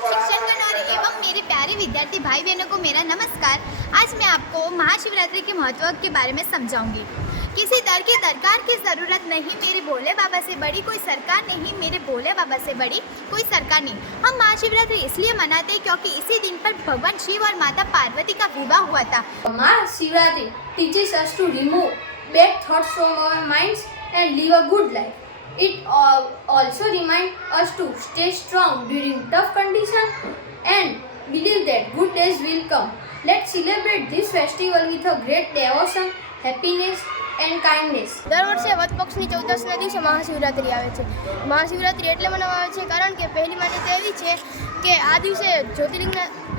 शिक्षकगण और एवं मेरे प्यारे विद्यार्थी भाई बहनों को मेरा नमस्कार। आज मैं आपको महाशिवरात्रि के महत्व के बारे में समझाऊंगी। किसी दर की दरकार की ज़रूरत नहीं, मेरे भोले बाबा से बड़ी कोई सरकार नहीं, मेरे भोले बाबा से बड़ी कोई सरकार नहीं। हम महाशिवरात्रि इसलिए मनाते हैं क्योंकि इसी दिन पर भगवान शिव और माता पार्वती का विवाह हुआ था। Mahashivratri teaches us to remove bad thoughts from our minds and live a good life. It also reminds us to stay strong during tough conditions and believe that good days will come. Let's celebrate this festival with a great devotion, happiness and kindness. દર વર્ષે વદ પક્ષની 14ના દિવસે મહાશિવરાત્રિ આવે છે. મહાશિવરાત્રિ એટલે મનાવવામાં આવે છે કારણ કે પહેલી માન્યતા એવી છે કે આ દિવસે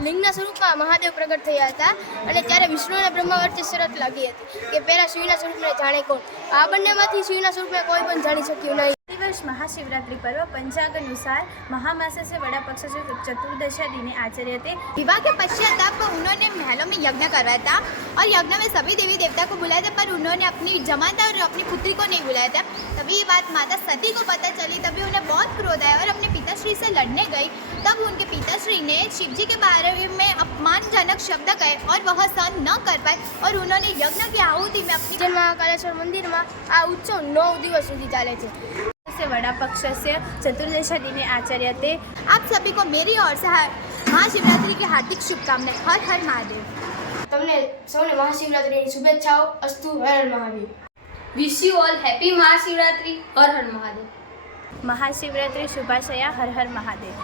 લિંગના સ્વરૂપમાં મહાદેવ પ્રગટ થયા હતા અને ત્યારે વિષ્ણુ અને બ્રહ્મા વચ્ચે શરત લાગી હતી કે પહેલા શિવના સ્વરૂપને જાણે કોણ. આ બંનેમાંથી શિવના સ્રૂપને કોઈ પણ જાણી શક્યું નહીં. दिवस महाशिवरात्रि पर्व पंचांग अनुसार महामास से बड़ा पक्ष से चतुर्दशा दिने आचर्यते। विवाह के पश्चात उन्होंने महलों में यज्ञ करवाया था और यज्ञ में सभी देवी देवता को बुलाया था, पर उन्होंने अपनी जमाता और अपनी पुत्री को नहीं बुलाया था। तभी ये बात माता सती को पता चली, तभी उन्हें बहुत क्रोध आया और अपने पिताश्री से लड़ने गई। तब उनके पिताश्री ने शिवजी के बारे में अपमानजनक शब्द कहे और वह सहन न कर पाए और उन्होंने यज्ञ की आहुति में अपनी મહાકાલેશ્વર મંદિરમાં આ ઉત્સવ 9 દિવસ સુધી ચાલે છે. से बड़ा पक्ष से चतुर्दशा दिने आचर्यते। आप सभी को मेरी ओर से महाशिवरात्रि की हार्दिक शुभकामनाएं। हर हर महादेव। તમને સૌને મહાશિવરાત્રિની શુભેચ્છાઓ. અસ્તુ. Har Har Mahadev. Wish you all happy Mahashivratri. Har Har Mahadev. Mahashivratri शुभाशया। Her her Mahadev.